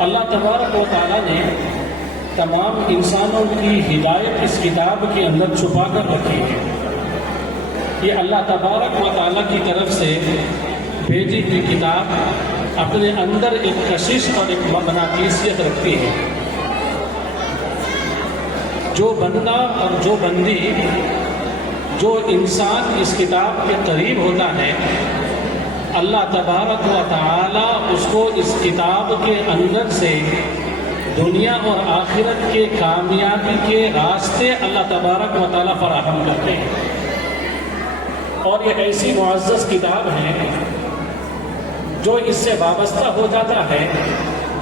اللہ تبارک و تعالیٰ نے تمام انسانوں کی ہدایت اس کتاب کے اندر چھپا کر رکھی ہے۔ یہ اللہ تبارک و تعالیٰ کی طرف سے بھیجی ہوئی کتاب اپنے اندر ایک کشش اور ایک مغناطیسیت رکھتی ہے۔ جو بندہ اور جو بندی، جو انسان اس کتاب کے قریب ہوتا ہے، اللہ تبارک و تعالی اس کو اس کتاب کے اندر سے دنیا اور آخرت کے کامیابی کے راستے اللہ تبارک و تعالی فراہم کرتے ہیں۔ اور یہ ایسی معزز کتاب ہے جو اس سے وابستہ ہو جاتا ہے،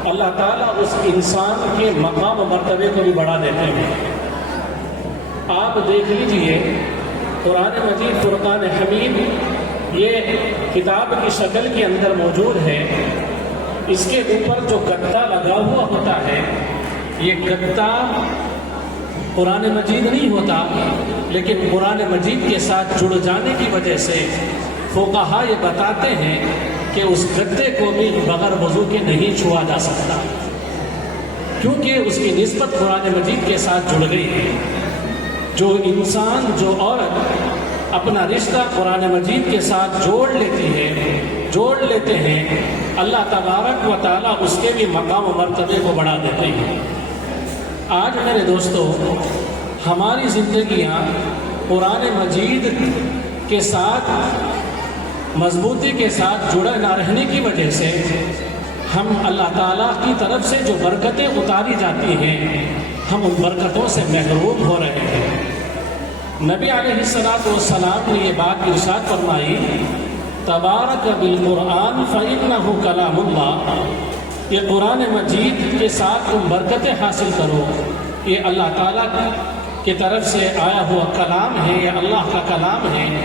اللہ تعالیٰ اس انسان کے مقام و مرتبے کو بھی بڑھا دیتے ہیں۔ آپ دیکھ لیجئے قرآن مجید فرقان حمید یہ کتاب کی شکل کے اندر موجود ہے۔ اس کے اوپر جو گدا لگا ہوا ہوتا ہے، یہ گدا قرآن مجید نہیں ہوتا، لیکن قرآن مجید کے ساتھ جڑ جانے کی وجہ سے فقہا یہ بتاتے ہیں کہ اس گدے کو بھی بغیر وضو کے نہیں چھوا جا سکتا، کیونکہ اس کی نسبت قرآن مجید کے ساتھ جڑ گئی ہے۔ جو انسان، جو عورت اپنا رشتہ قرآن مجید کے ساتھ جوڑ لیتے ہیں، اللہ تبارک و تعالیٰ اس کے بھی مقام و مرتبے کو بڑھا دیتے ہیں۔ آج میرے دوستو، ہماری زندگیاں قرآن مجید کے ساتھ مضبوطی کے ساتھ جڑے نہ رہنے کی وجہ سے ہم اللہ تعالیٰ کی طرف سے جو برکتیں اتاری جاتی ہیں، ہم ان برکتوں سے محروم ہو رہے ہیں۔ نبی علیہ السلام نے یہ بات ارشاد فرمائی، تبارک بالقرآن فإنہ کلام اللہ، یہ قرآن مجید کے ساتھ تم برکتیں حاصل کرو، یہ اللہ تعالیٰ کی طرف سے آیا ہوا کلام ہے، یہ اللہ کا کلام ہے۔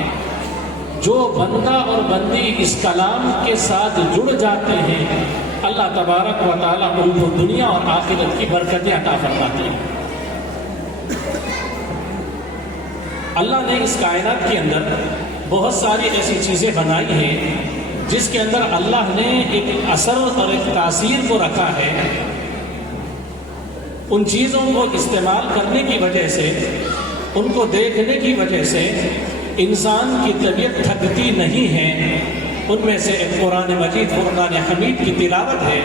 جو بندہ اور بندی اس کلام کے ساتھ جڑ جاتے ہیں، اللہ تبارک و تعالیٰ ان کو دنیا اور آخرت کی برکتیں عطا فرماتے ہیں۔ اللہ نے اس کائنات کے اندر بہت ساری ایسی چیزیں بنائی ہیں جس کے اندر اللہ نے ایک اثر اور ایک تاثیر کو رکھا ہے۔ ان چیزوں کو استعمال کرنے کی وجہ سے، ان کو دیکھنے کی وجہ سے انسان کی طبیعت تھکتی نہیں ہے۔ ان میں سے ایک قرآن مجید فرقان حمید کی تلاوت ہے۔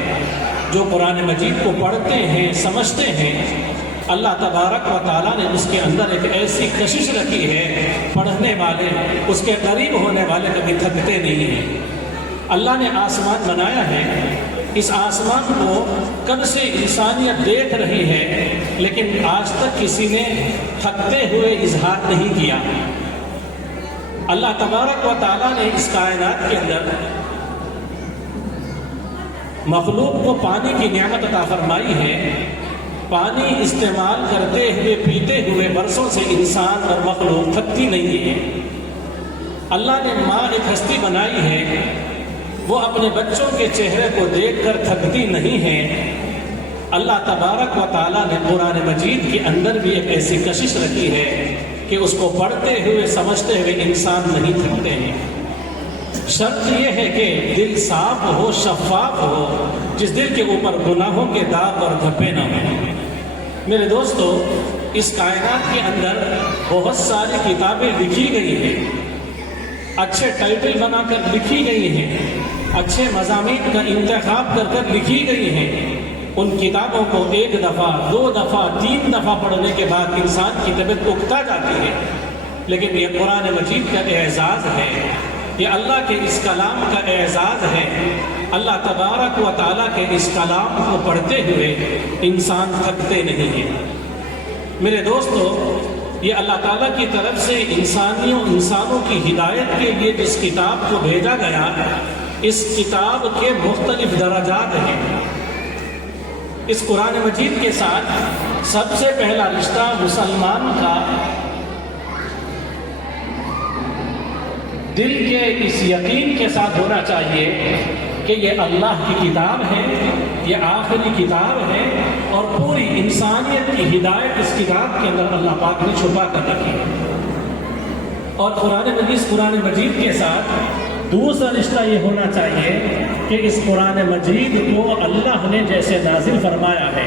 جو قرآن مجید کو پڑھتے ہیں، سمجھتے ہیں، اللہ تبارک و تعالیٰ نے اس کے اندر ایک ایسی کشش رکھی ہے، پڑھنے والے، اس کے قریب ہونے والے کبھی تھکتے نہیں ہیں۔ اللہ نے آسمان بنایا ہے، اس آسمان کو کب سے انسانیت دیکھ رہی ہے، لیکن آج تک کسی نے تھکتے ہوئے اظہار نہیں کیا۔ اللہ تبارک و تعالیٰ نے اس کائنات کے اندر مخلوق کو پانی کی نعمت عطا فرمائی ہے۔ پانی استعمال کرتے ہوئے، پیتے ہوئے برسوں سے انسان اور مخلوق تھکتی نہیں ہے۔ اللہ نے ماں ایک ہستی بنائی ہے، وہ اپنے بچوں کے چہرے کو دیکھ کر تھکتی نہیں ہے۔ اللہ تبارک و تعالیٰ نے قرآن مجید کے اندر بھی ایک ایسی کشش رکھی ہے کہ اس کو پڑھتے ہوئے، سمجھتے ہوئے انسان نہیں تھکتے ہیں۔ شرط یہ ہے کہ دل صاف ہو، شفاف ہو، جس دل کے اوپر گناہوں کے داغ اور دھبے نہ ہوں۔ میرے دوستو، اس کائنات کے اندر بہت ساری کتابیں لکھی گئی ہیں، اچھے ٹائٹل بنا کر لکھی گئی ہیں، اچھے مضامین کا انتخاب کر کر لکھی گئی ہیں۔ ان کتابوں کو ایک دفعہ، دو دفعہ، تین دفعہ پڑھنے کے بعد انسان کی طبیعت اکتا جاتی ہے، لیکن یہ قرآن مجید کا اعزاز ہے، یہ اللہ کے اس کلام کا اعزاز ہے۔ اللہ تبارک و تعالیٰ کے اس کلام کو پڑھتے ہوئے انسان تھکتے نہیں ہیں۔ میرے دوستو، یہ اللہ تعالیٰ کی طرف سے انسانوں کی ہدایت کے لیے جس کتاب کو بھیجا گیا، اس کتاب کے مختلف درجات ہیں۔ اس قرآن مجید کے ساتھ سب سے پہلا رشتہ مسلمان کا دل کے اس یقین کے ساتھ ہونا چاہیے کہ یہ اللہ کی کتاب ہے، یہ آخری کتاب ہے، اور پوری انسانیت کی ہدایت اس کتاب کے اندر اللہ پاک نے چھپا کر رکھی ہے۔ اور قرآن مجید کے ساتھ دوسرا رشتہ یہ ہونا چاہیے کہ اس قرآن مجید کو اللہ نے جیسے نازل فرمایا ہے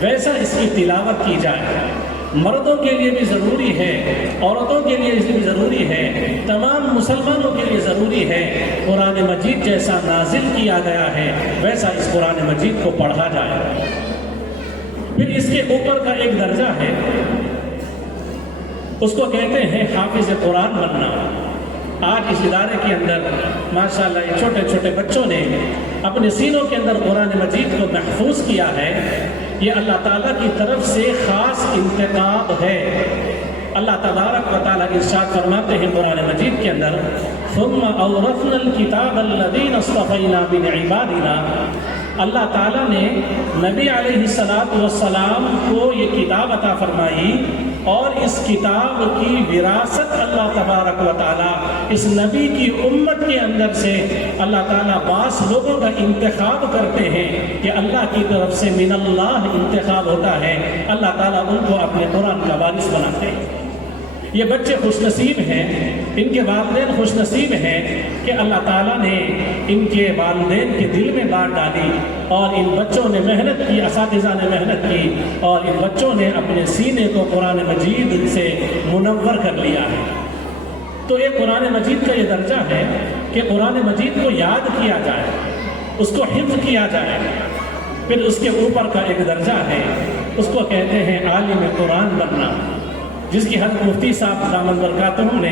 ویسا اس کی تلاوت کی جائے۔ مردوں کے لیے بھی ضروری ہے، عورتوں کے لیے بھی ضروری ہے، تمام مسلمانوں کے لیے ضروری ہے قرآن مجید جیسا نازل کیا گیا ہے ویسا اس قرآن مجید کو پڑھا جائے۔ پھر اس کے اوپر کا ایک درجہ ہے، اس کو کہتے ہیں حافظ قرآن بننا۔ آج اس ادارے کے اندر ماشاءاللہ یہ چھوٹے چھوٹے بچوں نے اپنے سینوں کے اندر قرآن مجید کو محفوظ کیا ہے، یہ اللہ تعالیٰ کی طرف سے خاص انتخاب ہے۔ اللہ تبارک و تعالیٰ ارشاد فرماتے ہیں قرآن مجید کے اندر ثم اورثنا الکتاب الذین اصطفینا من عبادنا، اللہ تعالیٰ نے نبی علیہ السلام کو یہ کتاب عطا فرمائی اور اس کتاب کی وراثت اللہ تبارک و تعالیٰ اس نبی کی امت کے اندر سے اللہ تعالیٰ بعض لوگوں کا انتخاب کرتے ہیں کہ اللہ کی طرف سے من اللہ انتخاب ہوتا ہے، اللہ تعالیٰ ان کو اپنے قرآن کا وارث بناتے ہیں۔ یہ بچے خوش نصیب ہیں، ان کے والدین خوش نصیب ہیں کہ اللہ تعالیٰ نے ان کے والدین کے دل میں بات ڈالی اور ان بچوں نے محنت کی، اساتذہ نے محنت کی اور ان بچوں نے اپنے سینے کو قرآن مجید سے منور کر لیا ہے۔ تو ایک قرآن مجید کا یہ درجہ ہے کہ قرآن مجید کو یاد کیا جائے، اس کو حفظ کیا جائے۔ پھر اس کے اوپر کا ایک درجہ ہے، اس کو کہتے ہیں عالم قرآن بننا، جس کی حضرت مفتی صاحب دامن برکاتہم نے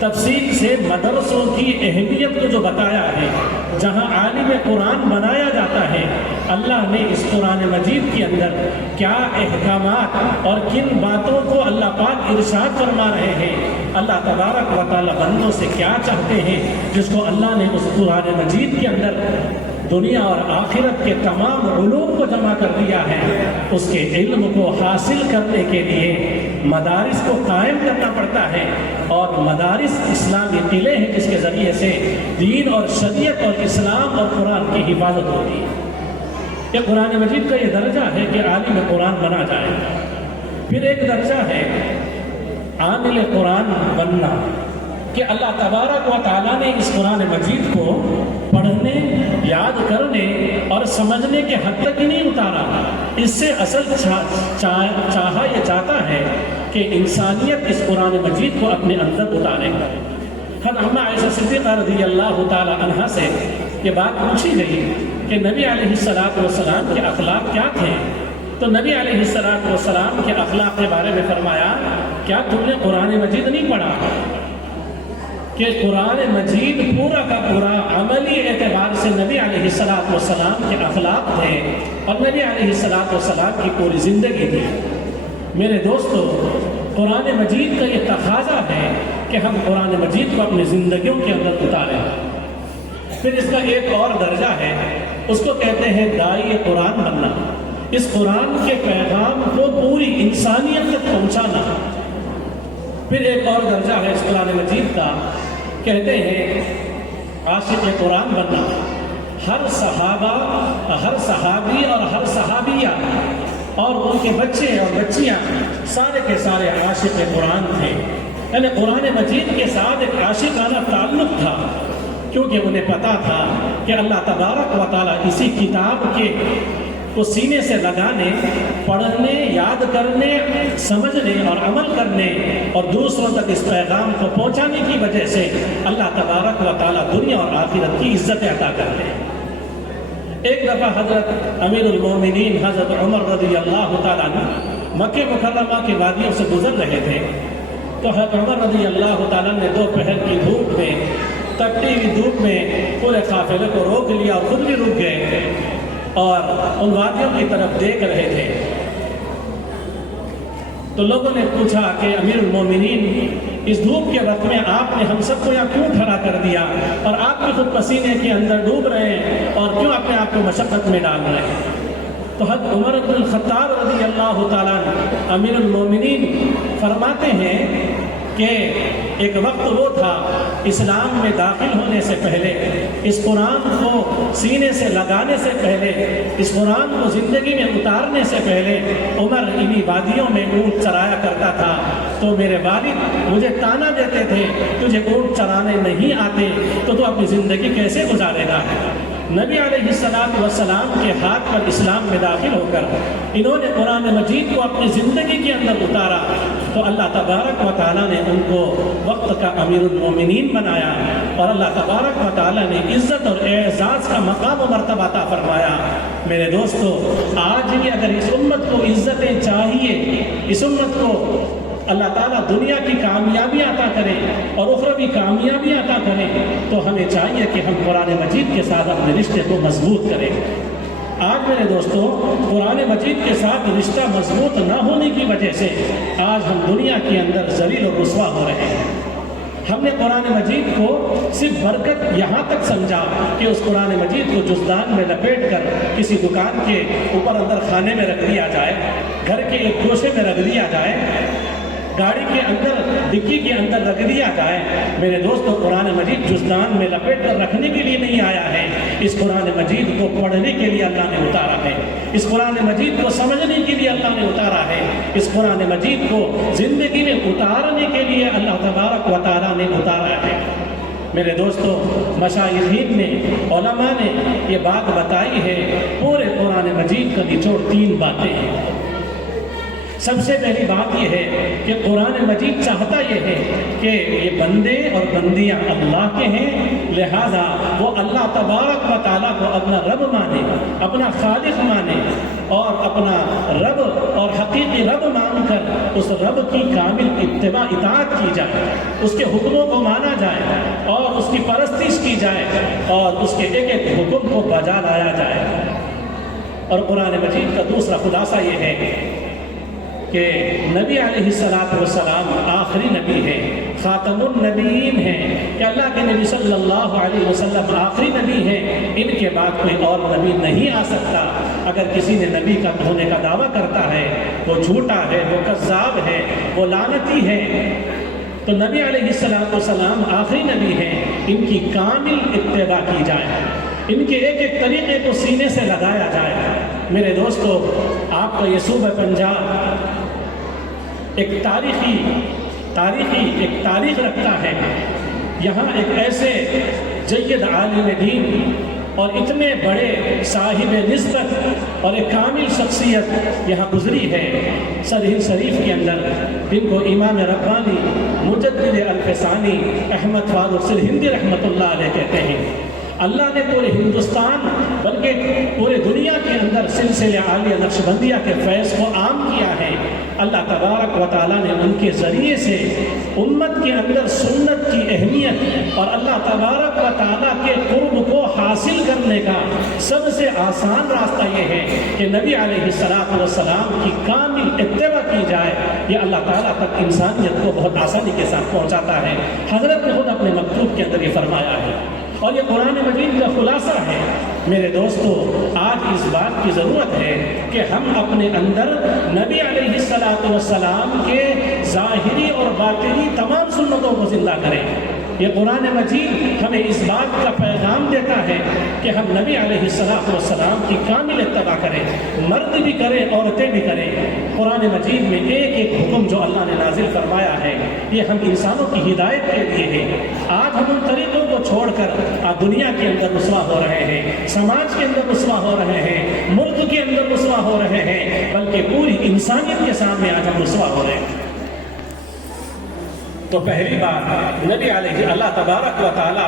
تفصیل سے مدرسوں کی اہمیت کو جو بتایا ہے، جہاں عالم قرآن بنایا جاتا ہے، اللہ نے اس قرآن مجید کے اندر کیا احکامات اور کن باتوں کو اللہ پاک ارشاد فرما رہے ہیں، اللہ تبارک و تعالیٰ بندوں سے کیا چاہتے ہیں، جس کو اللہ نے اس قرآن مجید کے اندر دنیا اور آخرت کے تمام علوم کو جمع کر دیا ہے، اس کے علم کو حاصل کرنے کے لیے مدارس کو قائم کرنا پڑتا ہے، اور مدارس اسلامی قلعے ہیں جس کے ذریعے سے دین اور شریعت اور اسلام اور قرآن کی حفاظت ہوتی ہے۔ یہ قرآن مجید کا یہ درجہ ہے کہ عالم قرآن بنا جائے۔ پھر ایک درجہ ہے عامل قرآن بننا، کہ اللہ تبارک و تعالیٰ نے اس قرآن مجید کو پڑھنے، یاد کرنے اور سمجھنے کے حد تک ہی نہیں اتارا، اس سے اصل چاہا یہ چاہتا ہے کہ انسانیت اس قرآن مجید کو اپنے اندر اتارے۔ حضرت اماں عائشہ صدیقہ رضی اللہ تعالیٰ عنہا سے یہ بات پوچھی گئی کہ نبی علیہ السلام کے اخلاق کیا تھے، تو نبی علیہ السلام کے اخلاق کے بارے میں فرمایا کیا تم نے قرآن مجید نہیں پڑھا؟ کہ قرآن مجید پورا کا پورا عملی اعتبار سے نبی علیہ السلام کے اخلاق تھے اور نبی علیہ السلام کی پوری زندگی تھی۔ میرے دوستو، قرآن مجید کا یہ تقاضا ہے کہ ہم قرآن مجید کو اپنی زندگیوں کے اندر اتاریں۔ پھر اس کا ایک اور درجہ ہے، اس کو کہتے ہیں داعی قرآن بننا، اس قرآن کے پیغام کو پوری انسانیت تک پہنچانا۔ پھر ایک اور درجہ ہے اس قرآن مجید کا، کہتے ہیں عاشق قرآن بننا۔ ہر صحابہ، ہر صحابی اور ہر صحابیہ اور ان کے بچے اور بچیاں سارے کے سارے عاشق قرآن تھے، یعنی قرآن مجید کے ساتھ ایک عاشقانہ تعلق تھا، کیونکہ انہیں پتا تھا کہ اللہ تبارک و تعالیٰ اسی کتاب کے کو سینے سے لگانے، پڑھنے، یاد کرنے، سمجھنے اور عمل کرنے اور دوسروں تک اس پیغام کو پہنچانے کی وجہ سے اللہ تبارک و تعالیٰ دنیا اور آخرت کی عزت عطا کرتے ہیں۔ ایک دفعہ حضرت امیر المومنین حضرت عمر رضی اللہ تعالیٰ مکہ مکرمہ کی وادیوں سے گزر رہے تھے، تو حضرت عمر رضی اللہ تعالیٰ نے دوپہر کی دھوپ میں، تپتی ہوئی دھوپ میں پورے قافلے کو روک لیا اور خود بھی رک گئے اور ان وادیوں کی طرف دیکھ رہے تھے۔ تو لوگوں نے پوچھا کہ امیر المومنین، اس دھوپ کے وقت میں آپ نے ہم سب کو یہاں کیوں کھڑا کر دیا اور آپ بھی خود پسینے کے اندر ڈوب رہے ہیں اور کیوں اپنے آپ کو مشقت میں ڈال رہے ہیں؟ تو حضرت عمر بن الخطاب رضی اللہ تعالیٰ امیر المومنین فرماتے ہیں کہ ایک وقت وہ تھا اسلام میں داخل ہونے سے پہلے، اس قرآن کو سینے سے لگانے سے پہلے، اس قرآن کو زندگی میں اتارنے سے پہلے عمر انہی وادیوں میں اونٹ چرایا کرتا تھا۔ تو میرے والد مجھے تانا دیتے تھے، تجھے اونٹ چرانے نہیں آتے تو تو اپنی زندگی کیسے گزارے گا؟ نبی علیہ السلام کے ہاتھ پر اسلام میں داخل ہو کر انہوں نے قرآن مجید کو اپنی زندگی کے اندر اتارا تو اللہ تبارک و تعالیٰ نے ان کو وقت کا امیر المومنین بنایا، اور اللہ تبارک و تعالیٰ نے عزت اور اعزاز کا مقام و مرتبہ عطا فرمایا۔ میرے دوستو، آج بھی اگر اس امت کو عزتیں چاہیے، اس امت کو اللہ تعالیٰ دنیا کی کامیابی عطا کرے اور اخروی کامیابی عطا کرے، تو ہمیں چاہیے کہ ہم قرآن مجید کے ساتھ اپنے رشتے کو مضبوط کریں۔ آج میرے دوستو، قرآن مجید کے ساتھ رشتہ مضبوط نہ ہونے کی وجہ سے آج ہم دنیا کے اندر ذلیل و رسوا ہو رہے ہیں۔ ہم نے قرآن مجید کو صرف برکت یہاں تک سمجھا کہ اس قرآن مجید کو جزدان میں لپیٹ کر کسی دکان کے اوپر اندر خانے میں رکھ دیا جائے، گھر کے ایک گوشے میں رکھ دیا جائے، گاڑی کے اندر ڈگی کے اندر رکھ دیا جائے۔ میرے دوستو، قرآن مجید جزدان میں لپیٹ کر رکھنے کے لیے نہیں آیا ہے، اس قرآن مجید کو پڑھنے کے لیے اللہ نے اتارا ہے، اس قرآن مجید کو سمجھنے کے لیے اللہ نے اتارا ہے، اس قرآن مجید کو زندگی میں اتارنے کے لیے اللہ تبارک و تعالیٰ نے اتارا ہے۔ میرے دوستو، مشائخین نے، علماء نے یہ بات بتائی ہے، پورے قرآن مجید کا نچوڑ 3 باتیں ہیں۔ سب سے پہلی بات یہ ہے کہ قرآن مجید چاہتا یہ ہے کہ یہ بندے اور بندیاں اللہ کے ہیں، لہذا وہ اللہ تبارک و تعالیٰ کو اپنا رب مانے، اپنا خالق مانے، اور اپنا رب اور حقیقی رب مان کر اس رب کی کامل اتباع اطاعت کی جائے، اس کے حکموں کو مانا جائے اور اس کی پرستش کی جائے اور اس کے ایک ایک حکم کو بجا لایا جائے۔ اور قرآن مجید کا دوسرا خلاصہ یہ ہے کہ نبی علیہ السلام آخری نبی ہے، خاتم النبیین ہیں، کہ اللہ کے نبی صلی اللہ علیہ وسلم آخری نبی ہیں، ان کے بعد کوئی اور نبی نہیں آ سکتا۔ اگر کسی نے نبی کا ہونے کا دعویٰ کرتا ہے وہ جھوٹا ہے، وہ کذاب ہے، وہ لعنتی ہے۔ تو نبی علیہ السلام آخری نبی ہیں، ان کی کامل اتباع کی جائے، ان کے ایک ایک طریقے کو سینے سے لگایا جائے۔ میرے دوستو، آپ کا یہ صوبہ پنجاب ایک تاریخ رکھتا ہے۔ یہاں ایک ایسے جید عالم دین اور اتنے بڑے صاحب نسبت اور ایک کامل شخصیت یہاں گزری ہے سرہند شریف کے اندر، جن کو امام ربانی مجدد الفسانی احمد فاروق سرہندی رحمۃ اللہ علیہ کہتے ہیں۔ اللہ نے پورے ہندوستان بلکہ پورے دنیا کے اندر سلسلہ عالیہ نقشبندیہ کے فیض کو عام کیا ہے۔ اللہ تبارک و تعالیٰ نے ان کے ذریعے سے امت کے اندر سنت کی اہمیت اور اللہ تبارک و تعالیٰ کے قرب کو حاصل کرنے کا سب سے آسان راستہ یہ ہے کہ نبی علیہ السلام کی کامل اتباع کی جائے۔ یہ اللہ تعالیٰ تک انسانیت کو بہت آسانی کے ساتھ پہنچاتا ہے۔ حضرت نے خود اپنے مکتوب کے اندر یہ فرمایا ہے، اور یہ قرآن مجید کا خلاصہ ہے۔ میرے دوستو، آج اس بات کی ضرورت ہے کہ ہم اپنے اندر نبی علیہ السلام کے ظاہری اور باطنی تمام سنتوں کو زندہ کریں۔ یہ قرآن مجید ہمیں اس بات کا پیغام دیتا ہے کہ ہم نبی علیہ السلام کی کامل اتباع کریں، مرد بھی کریں، عورتیں بھی کریں۔ قرآن مجید میں ایک ایک حکم جو اللہ نے نازل فرمایا ہے، یہ ہم انسانوں کی ہدایت کے لیے ہے۔ آج ہم ان طریقوں کو چھوڑ کر آج دنیا کے اندر رسوا ہو رہے ہیں، سماج کے اندر رسوا ہو رہے ہیں، ملک کے اندر رسوا ہو رہے ہیں، بلکہ پوری انسانیت کے سامنے آج ہم رسوا ہو رہے ہیں۔ تو پہلی بات، نبی علیہ اللہ تبارک و تعالیٰ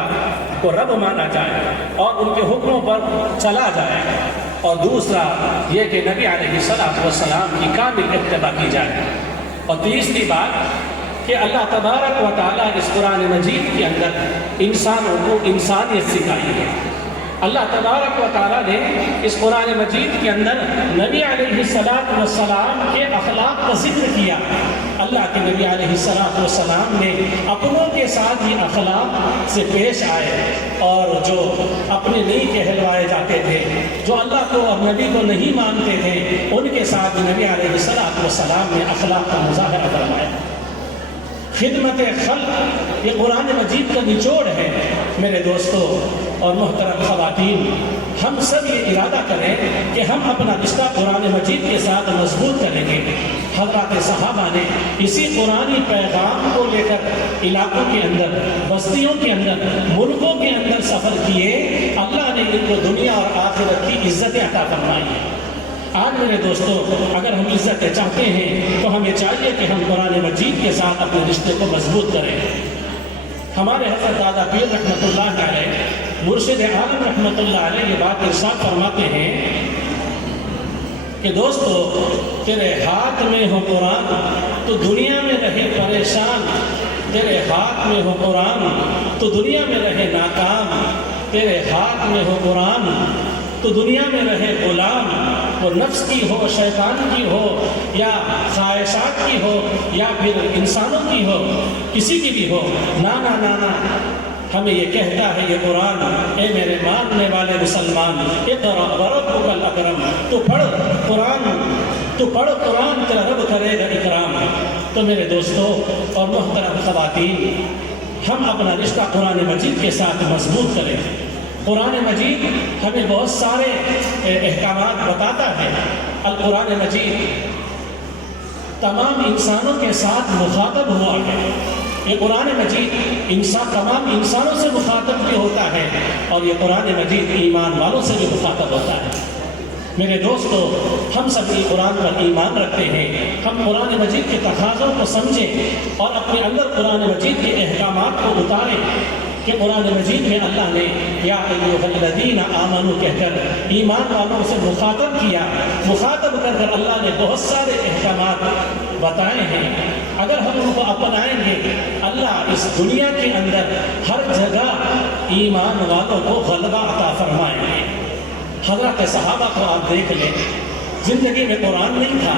کو رب مانا جائے اور ان کے حکموں پر چلا جائے، اور دوسرا یہ کہ نبی علیہ السلام کی کامل اتباع کی جائے، اور تیسری بات کہ اللہ تبارک و تعالیٰ اس قرآن مجید کے اندر انسانوں کو انسانیت سکھائی ہے۔ اللہ تبارک و تعالیٰ نے اس قرآن مجید کے اندر نبی علیہ السلام کے اخلاق کا ذکر کیا۔ اللہ کے نبی علیہ السلام نے اپنوں کے ساتھ یہ اخلاق سے پیش آئے، اور جو اپنے نہیں کہلوائے جاتے تھے، جو اللہ کو اور نبی کو نہیں مانتے تھے، ان کے ساتھ نبی علیہ السلام نے اخلاق کا مظاہرہ فرمایا۔ خدمت خلق، یہ قرآن مجید کا نچوڑ ہے۔ میرے دوستو اور محترم خواتین، ہم سب یہ ارادہ کریں کہ ہم اپنا رشتہ قرآن مجید کے ساتھ مضبوط کریں گے۔ حضرات صحابہ نے اسی قرآنی پیغام کو لے کر علاقوں کے اندر، بستیوں کے اندر، ملکوں کے اندر سفر کیے، اللہ نے ان کو دنیا اور آخرت کی عزتیں عطا فرمائی ہیں۔ آج میرے دوستو، اگر ہم عزتیں چاہتے ہیں تو ہمیں چاہیے کہ ہم قرآن مجید کے ساتھ اپنے رشتے کو مضبوط کریں۔ ہمارے حضرت دادا پیر رحمۃ اللہ علیہ، مرشد عالم رحمۃ اللہ علیہ یہ بات ارشاد فرماتے ہیں کہ دوستو، تیرے ہاتھ میں ہو قرآن تو دنیا میں رہے پریشان، تیرے ہاتھ میں ہو قرآن تو دنیا میں رہے ناکام، تیرے ہاتھ میں ہو قرآن تو دنیا میں رہے غلام، وہ نفس کی ہو، شیطان کی ہو، یا خواہشات کی ہو، یا پھر انسانوں کی ہو، کسی کی بھی ہو، نا ہمیں یہ کہتا ہے یہ قرآن، اے میرے ماننے والے مسلمان، اقرأ وربک الاکرم، تو پڑھ قرآن، تیرا رب کرے گا اکرام۔ تو میرے دوستو اور محترم خواتین، ہم اپنا رشتہ قرآن مجید کے ساتھ مضبوط کریں۔ قرآن مجید ہمیں بہت سارے احکامات بتاتا ہے۔ القرآن مجید تمام انسانوں کے ساتھ مخاطب ہوا ہے۔ یہ قرآن مجید تمام انسانوں سے مخاطب بھی ہوتا ہے، اور یہ قرآن مجید ایمان والوں سے بھی مخاطب ہوتا ہے۔ میرے دوستو، ہم سب یہ قرآن پر ایمان رکھتے ہیں، ہم قرآن مجید کے تقاضوں کو سمجھیں اور اپنے اندر قرآن مجید کے احکامات کو اتاریں کہ قرآن مجید میں اللہ نے یا ایھا الذین آمنوا کہہ کر ایمان والوں سے مخاطب کیا، مخاطب کر کر اللہ نے بہت سارے احکامات بتائے ہیں۔ اگر ہم ان کو اپنائیں گے، اللہ اس دنیا کے اندر ہر جگہ ایمان والوں کو غلبہ عطا فرمائیں گے۔ حضرت صحابہ کو آپ دیکھ لیں، زندگی میں قرآن نہیں تھا،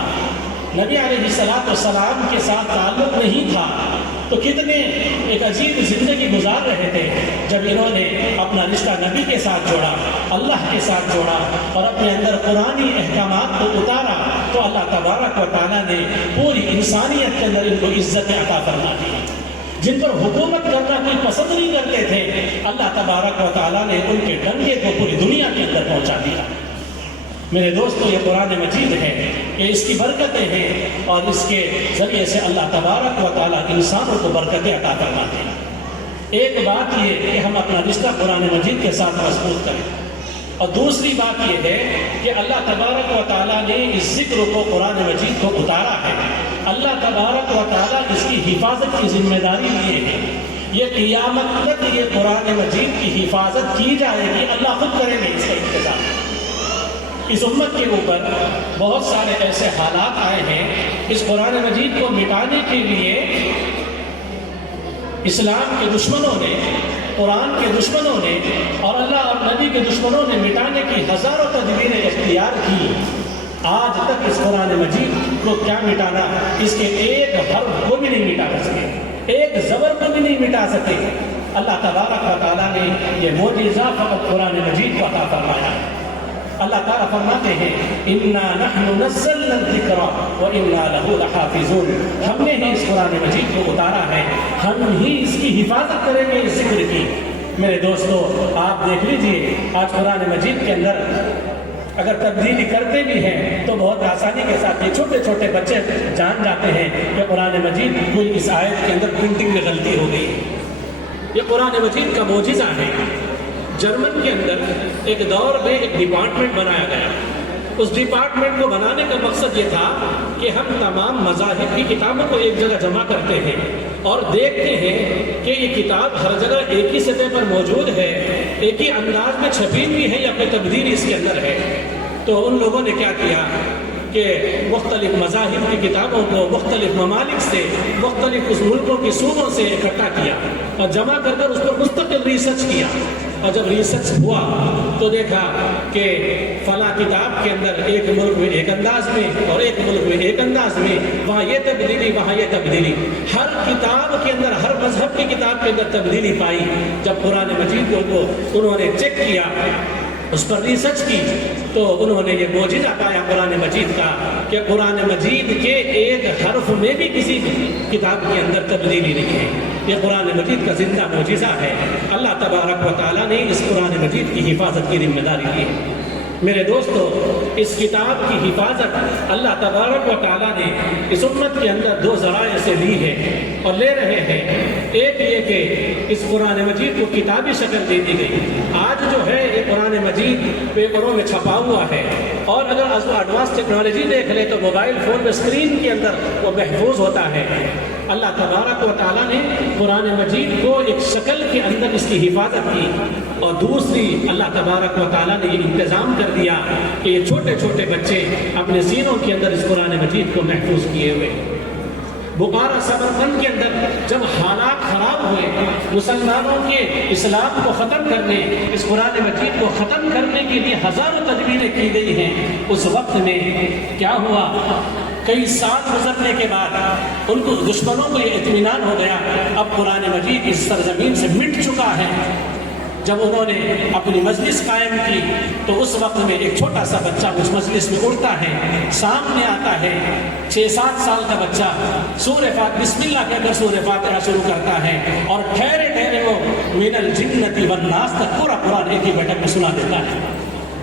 نبی علیہ السلام کے ساتھ تعلق نہیں تھا، تو کتنے ایک عجیب زندگی گزار رہے تھے۔ جب انہوں نے اپنا رشتہ نبی کے ساتھ جوڑا، اللہ کے ساتھ جوڑا اور اپنے اندر قرآنی احکامات کو اتارا، تو اللہ تبارک و تعالیٰ نے پوری انسانیت کے اندر ان کو عزت عطا فرما دی۔ جن پر حکومت کرنا کوئی پسند نہیں کرتے تھے، اللہ تبارک و تعالیٰ نے ان کے ڈنکے کو پوری دنیا کے اندر پہنچا دیا۔ میرے دوستو، یہ قرآن مجید ہے، یہ اس کی برکتیں ہیں، اور اس کے ذریعے سے اللہ تبارک و تعالیٰ انسانوں کو برکتیں عطا فرماتے ہیں۔ ایک بات یہ کہ ہم اپنا رشتہ قرآن مجید کے ساتھ مضبوط کریں، اور دوسری بات یہ ہے کہ اللہ تبارک و تعالیٰ نے اس ذکر کو، قرآن مجید کو اتارا ہے۔ اللہ تبارک و تعالیٰ اس کی حفاظت کی ذمہ داری لیے ہے۔ یہ قیامت تک یہ قرآن مجید کی حفاظت کی جائے گی، اللہ خود کریں گے اس کا انتظام۔ اس امت کے اوپر بہت سارے ایسے حالات آئے ہیں، اس قرآن مجید کو مٹانے کے لیے اسلام کے دشمنوں نے، قرآن کے دشمنوں نے اور اللہ اور نبی کے دشمنوں نے مٹانے کی ہزاروں تدبیریں اختیار کی۔ آج تک اس قرآن مجید کو کیا مٹانا، اس کے ایک حرف کو بھی نہیں مٹا سکے، ایک زبر کو بھی نہیں مٹا سکے۔ اللہ تبارک و تعالیٰ نے یہ معجزہ فقط قرآن مجید کو عطا فرمایا۔ اللہ تعالیٰ فرماتے ہیں اِنَّا نَحْنُ نَزَّلْنَا الذِّكْرَ وَإِنَّا لَهُ لَحَافِظُونَ، ہم نے ہی اس قرآن مجید کو اتارا ہے، ہم ہی اس کی حفاظت کریں گے، اس ذکر کی۔ میرے دوستو، آپ دیکھ لیجئے آج قرآن مجید کے اندر اگر تبدیلی کرتے بھی ہیں تو بہت آسانی کے ساتھ یہ چھوٹے چھوٹے بچے جان جاتے ہیں کہ قرآن مجید کوئی اس آیت کے اندر پرنٹنگ میں غلطی ہو گئی۔ یہ قرآن مجید کا معجزہ ہے۔ جرمن کے اندر ایک دور میں ایک ڈپارٹمنٹ بنایا گیا۔ اس ڈپارٹمنٹ کو بنانے کا مقصد یہ تھا کہ ہم تمام مذاہب کی کتابوں کو ایک جگہ جمع کرتے ہیں اور دیکھتے ہیں کہ یہ کتاب ہر جگہ ایک ہی سطح پر موجود ہے، ایک ہی انداز میں چھپی ہوئی ہے یا کوئی تبدیلی اس کے اندر ہے۔ تو ان لوگوں نے کیا کیا کہ مختلف مذاہب کی کتابوں کو مختلف ممالک سے، مختلف اس ملکوں کے صوبوں سے اکٹھا کیا اور جمع کر کر اس پر مستقل ریسرچ کیا۔ اور جب ریسرچ ہوا تو دیکھا کہ فلاں کتاب کے اندر ایک ملک میں ایک انداز میں اور ایک ملک میں ایک انداز میں، وہاں یہ تبدیلی، وہاں یہ تبدیلی، ہر کتاب کے اندر، ہر مذہب کی کتاب کے اندر تبدیلی پائی۔ جب قرآن مجید کو انہوں نے چیک کیا اس پر ریسرچ کی تو انہوں نے یہ معجزہ پایا قرآن مجید کا کہ قرآن مجید کے ایک حرف میں بھی کسی کتاب کے اندر تبدیلی نہیں ہے. یہ قرآن مجید کا زندہ معجزہ ہے. اللہ تبارک و تعالیٰ نے اس قرآن مجید کی حفاظت کی ذمہ داری لی ہے. میرے دوستو، اس کتاب کی حفاظت اللہ تبارک و تعالیٰ نے اس امت کے اندر دو ذرائع سے لی ہے اور لے رہے ہیں. ایک یہ کہ اس قرآن مجید کو کتابی شکل دے دی گئی. آج جو ہے یہ قرآن مجید پیپروں میں چھپا ہوا ہے، اور اگر ایڈوانس ٹیکنالوجی دیکھ لے تو موبائل فون میں اسکرین کے اندر وہ محفوظ ہوتا ہے. اللہ تبارک و تعالیٰ نے قرآن مجید کو ایک شکل کے اندر اس کی حفاظت کی، اور دوسری اللہ تبارک و تعالیٰ نے یہ انتظام کر دیا کہ یہ چھوٹے چھوٹے بچے اپنے سینوں کے اندر اس قرآن مجید کو محفوظ کیے ہوئے. بخارا سمرقند کے اندر جب حالات خراب ہوئے، مسلمانوں کے اسلام کو ختم کرنے، اس قرآن مجید کو ختم کرنے کے لیے ہزاروں تدبیریں کی گئی ہیں، اس وقت میں کیا ہوا؟ کئی سال گزرنے کے بعد ان کو دشمنوں کو یہ اطمینان ہو گیا اب قرآن مجید اس سرزمین سے مٹ چکا ہے. جب انہوں نے اپنی مجلس قائم کی تو اس وقت میں ایک چھوٹا سا بچہ اس مجلس میں اڑتا ہے، سامنے آتا ہے 6-7 سال کا بچہ، سورہ فاتحہ بسم اللہ کہہ کر سورہ فاتحہ شروع کرتا ہے، اور ٹھہرے ٹھہرے وہ من الجنۃ والناس تک پورا قرآن ایک ہی بیٹھک میں سنا دیتا ہے.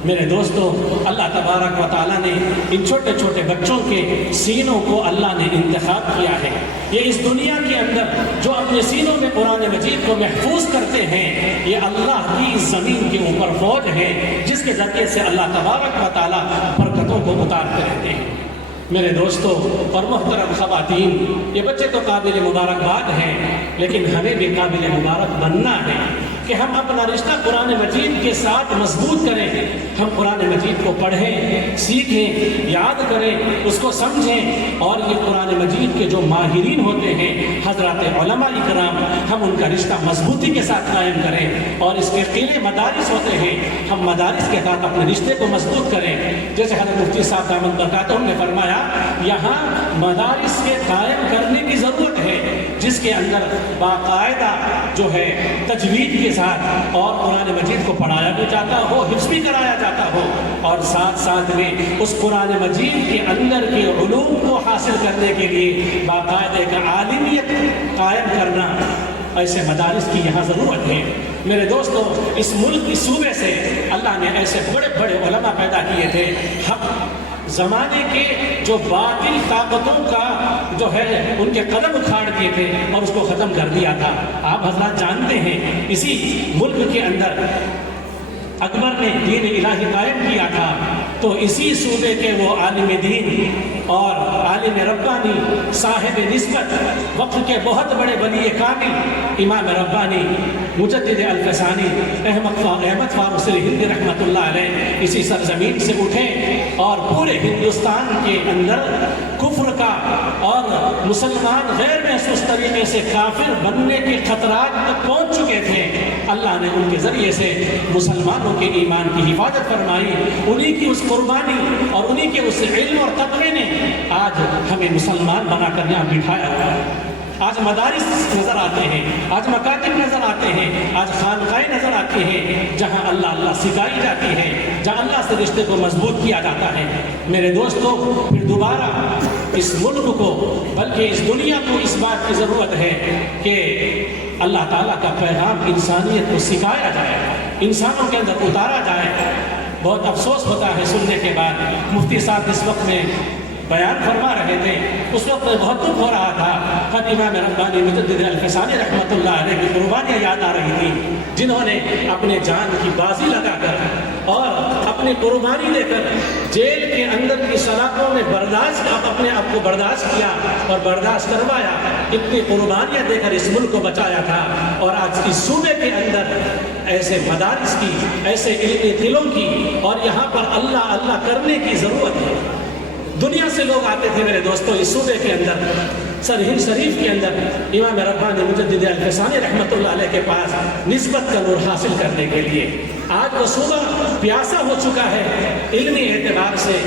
میرے دوستو، اللہ تبارک و تعالیٰ نے ان چھوٹے چھوٹے بچوں کے سینوں کو اللہ نے انتخاب کیا ہے. یہ اس دنیا کے اندر جو اپنے سینوں میں قرآن مجید کو محفوظ کرتے ہیں، یہ اللہ کی اس زمین کے اوپر فوج ہے جس کے ذریعے سے اللہ تبارک و تعالیٰ برکتوں کو اتارتے رہتے ہیں. میرے دوستو اور محترم خواتین، یہ بچے تو قابل مبارکباد ہیں، لیکن ہمیں بھی قابل مبارک بننا ہے کہ ہم اپنا رشتہ قرآن مجید کے ساتھ مضبوط کریں. ہم قرآن مجید کو پڑھیں، سیکھیں، یاد کریں، اس کو سمجھیں، اور یہ قرآن مجید کے جو ماہرین ہوتے ہیں حضرات علماء اکرام، ہم ان کا رشتہ مضبوطی کے ساتھ قائم کریں. اور اس کے قلعے مدارس ہوتے ہیں، ہم مدارس کے ساتھ اپنے رشتے کو مضبوط کریں. جیسے حضرت مفتی صاحب دامت برکاتہم نے فرمایا، یہاں مدارس کے قائم کرنے کی ضرورت ہے جس کے اندر باقاعدہ جو ہے تجوید کے ساتھ اور قرآن مجید کو پڑھایا بھی جاتا ہو، حفظ بھی کرایا جاتا ہو، اور ساتھ ساتھ میں اس قرآن مجید کے اندر کے علوم کو حاصل کرنے کے لیے باقاعدہ ایک عالمیت قائم کرنا. ایسے مدارس کی یہاں ضرورت ہے. میرے دوستو، اس ملک اس صوبے سے اللہ نے ایسے بڑے بڑے علماء پیدا کیے تھے، حق زمانے کے جو باطل طاقتوں کا جو ہے ان کے قدم اکھاڑ دیے تھے اور اس کو ختم کر دیا تھا. آپ حضرات جانتے ہیں اسی ملک کے اندر اکبر نے دین الہی قائم کیا تھا، تو اسی صوبے کے وہ عالم دین اور عالم ربانی صاحب نسبت، وقت کے بہت بڑے ولی کامل امام ربانی مجدد الفسانی احمد فاروق ہند رحمۃ اللہ علیہ اسی سرزمین سے اٹھے اور پورے ہندوستان کے اندر کفر کا اور مسلمان غیر محسوس طریقے سے کافر بننے کے خطرات تک پہنچ چکے تھے. اللہ نے ان کے ذریعے سے مسلمانوں کے ایمان کی حفاظت فرمائی. انہی کی اس قربانی اور انہی کے اس علم اور تقوی نے آج ہمیں مسلمان بنا کر یہاں بٹھایا ہوا ہے. آج مدارس نظر آتے ہیں، آج مکاتب نظر آتے ہیں، آج خانقاہیں نظر آتی ہیں جہاں اللہ اللہ سکھائی جاتی ہے، جہاں اللہ سے رشتے کو مضبوط کیا جاتا ہے. میرے دوستو، پھر دوبارہ اس ملک کو بلکہ اس دنیا کو اس بات کی ضرورت ہے کہ اللہ تعالیٰ کا پیغام انسانیت کو سکھایا جائے، انسانوں کے اندر اتارا جائے. بہت افسوس ہوتا ہے سننے کے بعد. مفتی صاحب اس وقت میں بیان فرما رہے تھے، اس وقت میں بہت دکھ ہو رہا تھا. خود امام ربانی مجدد الفسانی رحمۃ اللہ علیہ کی قربانیاں یاد آ رہی تھی، جنہوں نے اپنے جان کی بازی لگا کر اور اپنی قربانی لے کر جیل کے اندر کی سلاخوں میں اپنے آپ کو برداشت کیا اور برداشت کروایا. اتنی قربانیاں دے کر اس ملک کو بچایا تھا. اور آج اس صوبے کے اندر ایسے مدارس کی، ایسے علمی دلوں کی اور یہاں پر اللہ اللہ کرنے کی ضرورت ہے. دنیا سے لوگ آتے تھے میرے دوستو اس صوبے کے اندر، سرہند شریف کے اندر امام ربانی مجدد الفسانی رحمۃ اللہ علیہ کے پاس نسبت کا نور حاصل کرنے کے لیے. آج وہ صوبہ پیاسا ہو چکا ہے علمی اعتبار سے،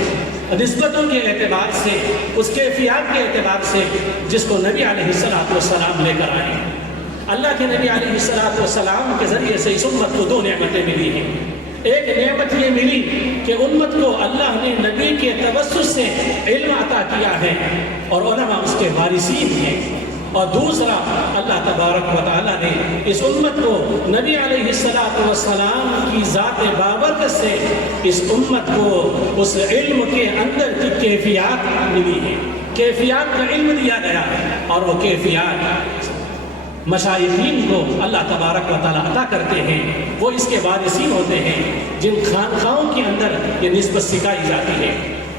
نسبتوں کے اعتبار سے، اس کیفیات کے اعتبار سے جس کو نبی علیہ السلام لے کر آئے. اللہ کے نبی علیہ السلام کے ذریعے سے اس امت کو دو نعمتیں ملی ہیں. ایک نعمت یہ ملی کہ امت کو اللہ نے نبی کے توسط سے علم عطا کیا ہے اور علماء اس کے وارثین ہیں، اور دوسرا اللہ تبارک و تعالیٰ نے اس امت کو نبی علیہ السلام کی ذات بابرکت سے اس امت کو اس علم کے اندر کی کیفیات ملی ہیں، کیفیات کا علم دیا گیا، اور وہ کیفیات مشائخین کو اللہ تبارک و تعالیٰ عطا کرتے ہیں، وہ اس کے وارثین ہوتے ہیں جن خانقاہوں کے اندر یہ نسبت سکھائی جاتی ہے۔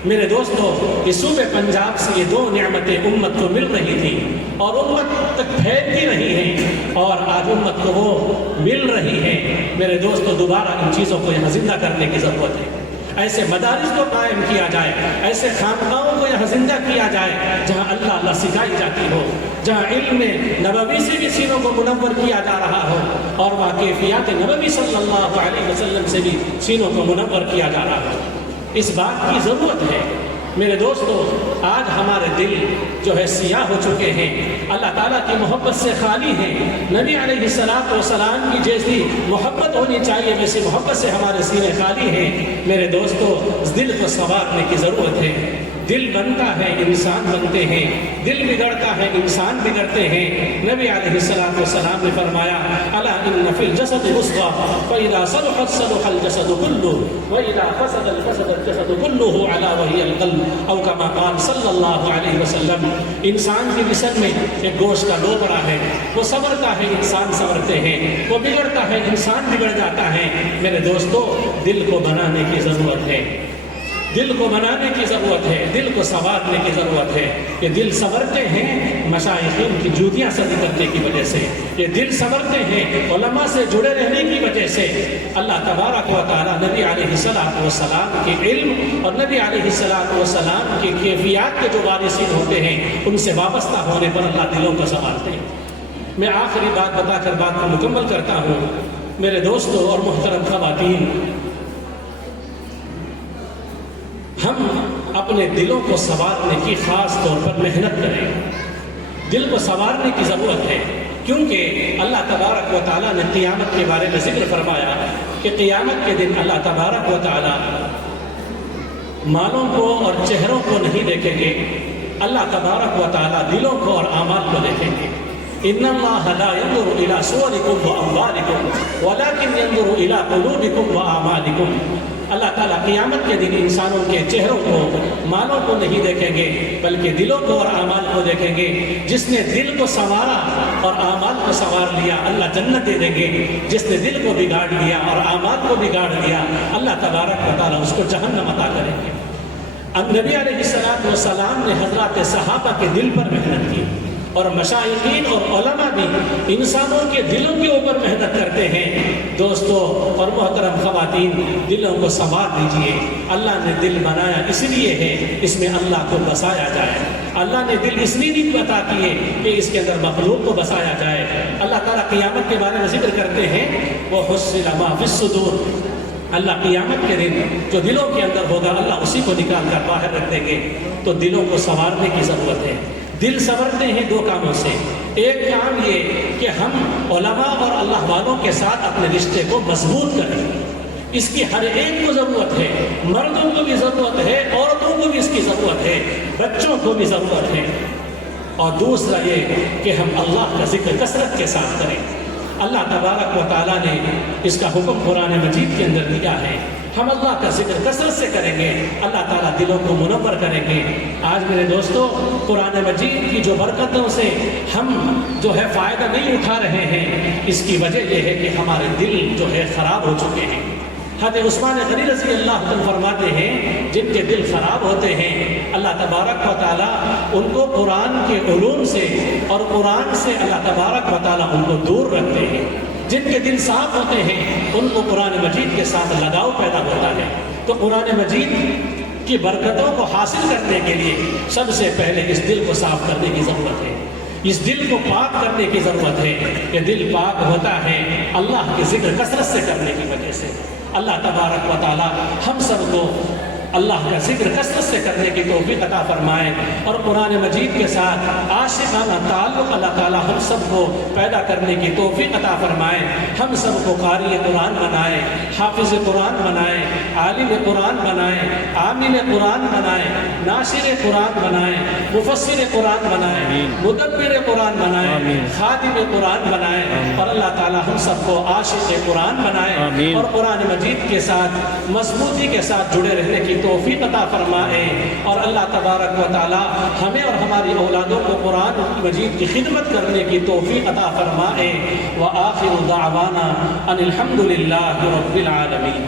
میرے دوستو، اس صوبے پنجاب سے یہ دو نعمتیں امت کو مل رہی تھی اور امت تک پھیلتی رہی ہیں، اور آج امت کو وہ مل رہی ہیں۔ میرے دوستو، دوبارہ ان چیزوں کو یہاں زندہ کرنے کی ضرورت ہے، ایسے مدارس کو قائم کیا جائے، ایسے خانقاہوں کو یہاں زندہ کیا جائے جہاں اللہ سکھائی جاتی ہو، جہاں علم نبوی سے بھی سینوں کو منور کیا جا رہا ہو، اور وہاں کیفیات نبوی صلی اللہ علیہ وسلم سے بھی سینوں کو منور کیا جا رہا ہو۔ اس بات کی ضرورت ہے میرے دوستو۔ آج ہمارے دل جو ہے سیاہ ہو چکے ہیں، اللہ تعالیٰ کی محبت سے خالی ہیں، نبی علیہ السلام کی جیسی محبت ہونی چاہیے ویسی محبت سے ہمارے سینے خالی ہیں۔ میرے دوستو، اس دل کو سنوارنے کی ضرورت ہے۔ دل بنتا ہے انسان بنتے ہیں، دل بگڑتا ہے انسان بگڑتے ہیں۔ نبی علیہ السلام نے فرمایا، الا ان فی الجسد مضغۃ فاذا صلحت صلح الجسد كله واذا فسد الفسد الجسد كله الا وهي القلب، او كما قال صلی اللہ علیہ وسلم۔ انسان کے جسم میں ایک گوشت کا ڈوبرا ہے، وہ سنورتا ہے انسان سنورتے ہیں، وہ بگڑتا ہے انسان بگڑ جاتا ہے۔ میرے دوستو، دل کو بنانے کی ضرورت ہے، دل کو بنانے کی ضرورت ہے، دل کو سنوارنے کی ضرورت ہے۔ یہ دل سنورتے ہیں مشائخین کی جوتیاں صدی کرنے کی وجہ سے، یہ دل سنورتے ہیں علماء سے جڑے رہنے کی وجہ سے۔ اللہ تبارک و تعالیٰ نبی علیہ السلام کے علم اور نبی علیہ السلام کے کیفیات کے جو وارثین ہوتے ہیں ان سے وابستہ ہونے پر اللہ دلوں کو سنوارتے ہیں۔ میں آخری بات بتا کر بات کو مکمل کرتا ہوں۔ میرے دوستوں اور محترم خواتین، ہم اپنے دلوں کو سنوارنے کی خاص طور پر محنت کریں، دل کو سنوارنے کی ضرورت ہے، کیونکہ اللہ تبارک و تعالیٰ نے قیامت کے بارے میں ذکر فرمایا کہ قیامت کے دن اللہ تبارک و تعالیٰ مالوں کو اور چہروں کو نہیں دیکھیں گے، اللہ تبارک و تعالیٰ دلوں کو اور اعمال کو دیکھیں گے۔ ان اللہ لا ينظر الى صورکم واموالکم ولکن ينظر الى قلوبکم واعمالکم۔ اللہ تعالیٰ قیامت کے دن انسانوں کے چہروں کو، مالوں کو نہیں دیکھیں گے بلکہ دلوں کو اور اعمال کو دیکھیں گے۔ جس نے دل کو سنوارا اور اعمال کو سنوار لیا اللہ جنت دے دیں گے، جس نے دل کو بگاڑ لیا اور اعمال کو بگاڑ لیا اللہ تبارک و تعالیٰ اس کو جہنم عطا کریں گے۔ اب نبی علیہ السلام نے حضرات صحابہ کے دل پر محنت کی، اور مشائخین اور علماء بھی انسانوں کے دلوں کے اوپر محنت کرتے ہیں۔ دوستو اور محترم خواتین، دلوں کو سنوار دیجئے۔ اللہ نے دل بنایا اس لیے ہے اس میں اللہ کو بسایا جائے، اللہ نے دل اس لیے نہیں عطا کیے کہ اس کے اندر مخلوق کو بسایا جائے۔ اللہ تعالیٰ قیامت کے بارے میں ذکر کرتے ہیں، وَحُصِّلَ مَا فِي الصُّدُورِ۔ اللہ قیامت کے دن جو دلوں کے اندر ہوگا اللہ اسی کو نکال کر باہر رکھ دیں گے۔ تو دلوں کو سنوارنے کی ضرورت ہے۔ دل سنورتے ہیں دو کاموں سے، ایک کام یہ کہ ہم علماء اور اللہ والوں کے ساتھ اپنے رشتے کو مضبوط کریں، اس کی ہر ایک کو ضرورت ہے، مردوں کو بھی ضرورت ہے، عورتوں کو بھی اس کی ضرورت ہے، بچوں کو بھی ضرورت ہے۔ اور دوسرا یہ کہ ہم اللہ کا ذکر کثرت کے ساتھ کریں۔ اللہ تبارک و تعالیٰ نے اس کا حکم قرآن مجید کے اندر دیا ہے، ہم اللہ کا ذکر کثرت سے کریں گے اللہ تعالیٰ دلوں کو منور کریں گے۔ آج میرے دوستو، قرآن مجید کی جو برکتوں سے ہم جو ہے فائدہ نہیں اٹھا رہے ہیں، اس کی وجہ یہ ہے کہ ہمارے دل جو ہے خراب ہو چکے ہیں۔ حضرت عثمان غنی رضی اللہ عنہ فرماتے ہیں، جن کے دل خراب ہوتے ہیں اللہ تبارک و تعالیٰ ان کو قرآن کے علوم سے اور قرآن سے اللہ تبارک و تعالیٰ ان کو دور رکھتے ہیں۔ جن کے دل صاف ہوتے ہیں ان کو قرآن مجید کے ساتھ لگاؤ پیدا ہوتا ہے۔ تو قرآن مجید کی برکتوں کو حاصل کرنے کے لیے سب سے پہلے اس دل کو صاف کرنے کی ضرورت ہے، اس دل کو پاک کرنے کی ضرورت ہے۔ کہ دل پاک ہوتا ہے اللہ کے ذکر کثرت سے کرنے کی وجہ سے۔ اللہ تبارک و تعالی ہم سب کو اللہ کا ذکر کثرت سے کرنے کی توفیق عطا فرمائے اور قرآن مجید کے ساتھ عاشقانہ تعلق اللہ تعالیٰ ہم سب کو پیدا کرنے کی توفیق عطا فرمائے، ہم سب کو قاری قرآن بنائے، حافظ قرآن بنائے، عالم قرآن بنائے، عامل قرآن بنائے، ناشر قرآن بنائے، مفسر قرآن بنائے، مدبر قرآن بنائے، خادم قرآن بنائے، اور اللہ تعالیٰ ہم سب کو عاشق قرآن بنائے اور قرآن مجید کے ساتھ مضبوطی کے ساتھ جڑے رہنے کی توفیق عطا فرمائے، اور اللہ تبارک و تعالی ہمیں اور ہماری اولادوں کو قرآن مجید کی خدمت کرنے کی توفیق عطا فرمائے۔ وآخر دعوانا ان الحمد للہ رب العالمین۔